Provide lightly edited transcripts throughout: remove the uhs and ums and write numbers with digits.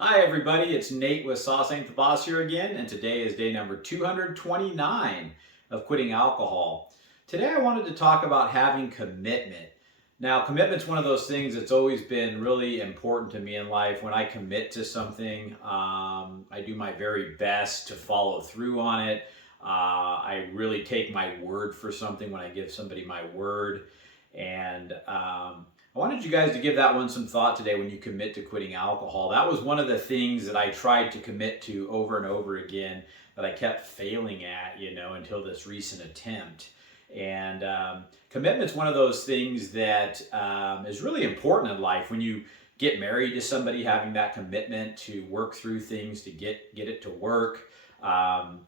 Hi everybody, it's Nate with Sauce Ain't the Boss here again, and today is day number 229 of quitting alcohol. Today I wanted to talk about having commitment. Now, commitment's one of those things that's always been really important to me in life. When I commit to something, I do my very best to follow through on it. I really take my word for something when I give somebody my word. And I wanted you guys to give that one some thought today when you commit to quitting alcohol. That was one of the things that I tried to commit to over and over again that I kept failing at, until this recent attempt. And commitment's one of those things that is really important in life. When you get married to somebody, having that commitment to work through things to get it to work.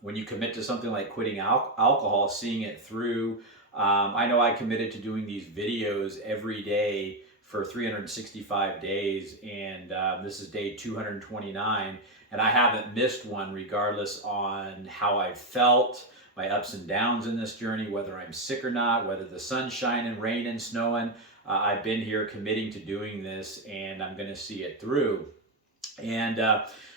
When you commit to something like quitting alcohol, seeing it through. I know I committed to doing these videos every day for 365 days, and this is day 229, and I haven't missed one regardless on how I felt, my ups and downs in this journey, whether I'm sick or not, whether the sun's shining, raining, snowing. I've been here committing to doing this, and I'm going to see it through. And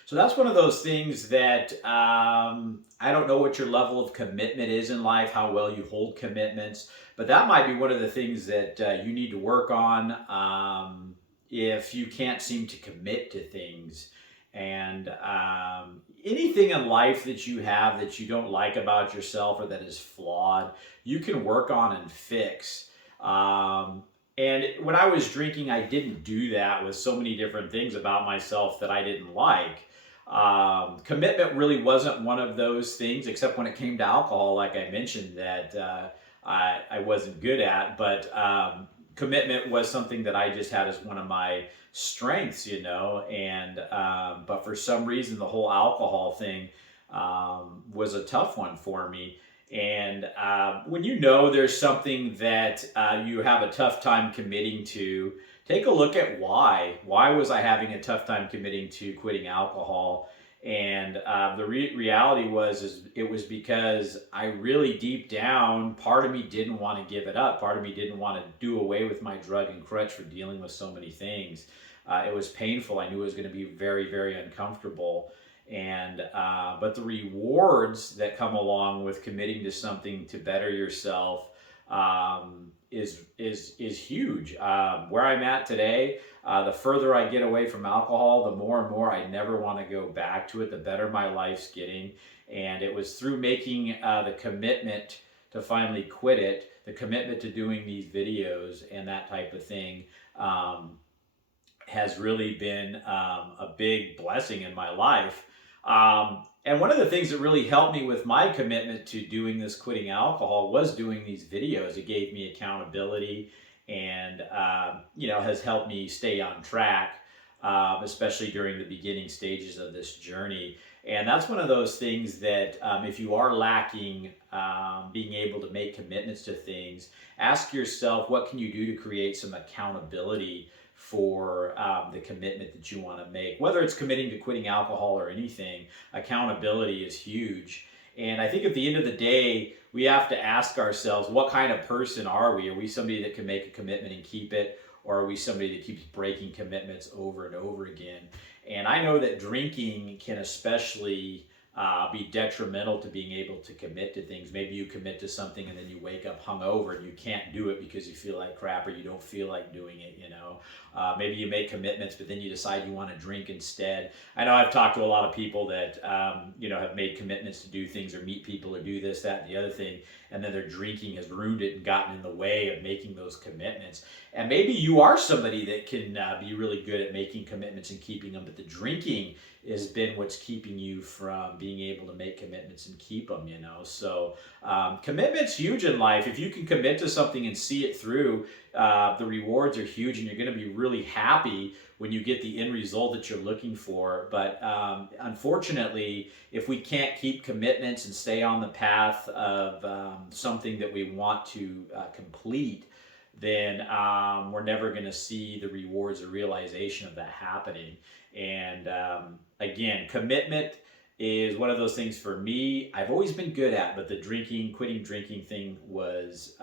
so that's one of those things that I don't know what your level of commitment is in life, how well you hold commitments, but that might be one of the things that you need to work on if you can't seem to commit to things. And anything in life that you have that you don't like about yourself or that is flawed, you can work on and fix. And when I was drinking, I didn't do that with so many different things about myself that I didn't like. Commitment really wasn't one of those things, except when it came to alcohol, like I mentioned, that I wasn't good at. But commitment was something that I just had as one of my strengths, And but for some reason, the whole alcohol thing was a tough one for me. And when you know there's something that you have a tough time committing to, take a look at why. Why was I having a tough time committing to quitting alcohol? And the reality is it was because I really deep down, part of me didn't want to give it up. Part of me didn't want to do away with my drug and crutch for dealing with so many things. It was painful. I knew it was going to be very, very uncomfortable. And but the rewards that come along with committing to something to better yourself is huge. Where I'm at today, the further I get away from alcohol, the more and more I never want to go back to it. The better my life's getting, and it was through making the commitment to finally quit it, the commitment to doing these videos and that type of thing. Has really been a big blessing in my life. And one of the things that really helped me with my commitment to doing this quitting alcohol was doing these videos. It gave me accountability and, has helped me stay on track, especially during the beginning stages of this journey. And that's one of those things that if you are lacking being able to make commitments to things, ask yourself, what can you do to create some accountability for the commitment that you want to make? Whether it's committing to quitting alcohol or anything, accountability is huge. And I think at the end of the day, we have to ask ourselves, what kind of person are we? Are we somebody that can make a commitment and keep it? Or are we somebody that keeps breaking commitments over and over again? And I know that drinking can especially be detrimental to being able to commit to things. Maybe you commit to something and then you wake up hungover and you can't do it because you feel like crap or you don't feel like doing it, Maybe you make commitments, but then you decide you want to drink instead. I know I've talked to a lot of people that, have made commitments to do things or meet people or do this, that, and the other thing, and then their drinking has ruined it and gotten in the way of making those commitments. And maybe you are somebody that can be really good at making commitments and keeping them, but the drinking has been what's keeping you from being able to make commitments and keep them, So commitment's huge in life. If you can commit to something and see it through, the rewards are huge and you're going to be really happy when you get the end result that you're looking for. But unfortunately, if we can't keep commitments and stay on the path of something that we want to complete, then we're never going to see the rewards or realization of that happening. And again, commitment is one of those things for me I've always been good at, but the quitting drinking thing was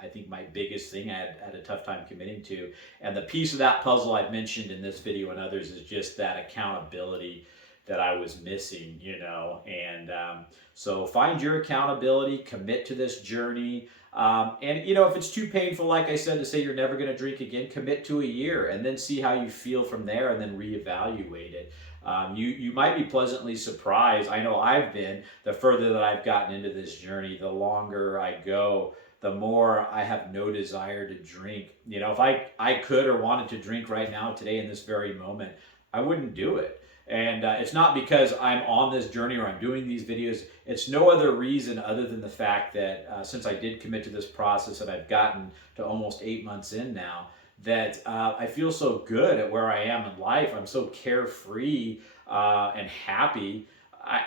I think my biggest thing I had a tough time committing to. And the piece of that puzzle I've mentioned in this video and others is just that accountability that I was missing, you know. And so find your accountability, commit to this journey. And, you know, if it's too painful, like I said, to say you're never going to drink again, commit to a year and then see how you feel from there and then reevaluate it. You might be pleasantly surprised. I know I've been. The further that I've gotten into this journey, the longer I go, the more I have no desire to drink. You know, if I could or wanted to drink right now, today, in this very moment, I wouldn't do it. And it's not because I'm on this journey or I'm doing these videos. It's no other reason other than the fact that since I did commit to this process and I've gotten to almost 8 months in now, that I feel so good at where I am in life. I'm so carefree and happy.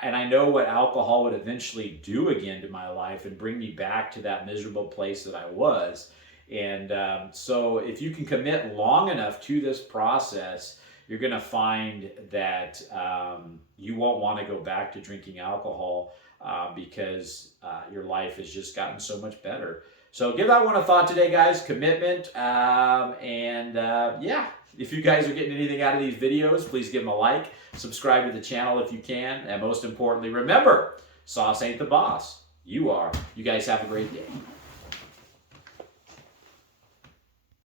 And I know what alcohol would eventually do again to my life and bring me back to that miserable place that I was. And so if you can commit long enough to this process, you're going to find that you won't want to go back to drinking alcohol because your life has just gotten so much better. So give that one a thought today, guys. Commitment. Yeah, if you guys are getting anything out of these videos, please give them a like. Subscribe to the channel if you can. And most importantly, remember, sauce ain't the boss. You are. You guys have a great day.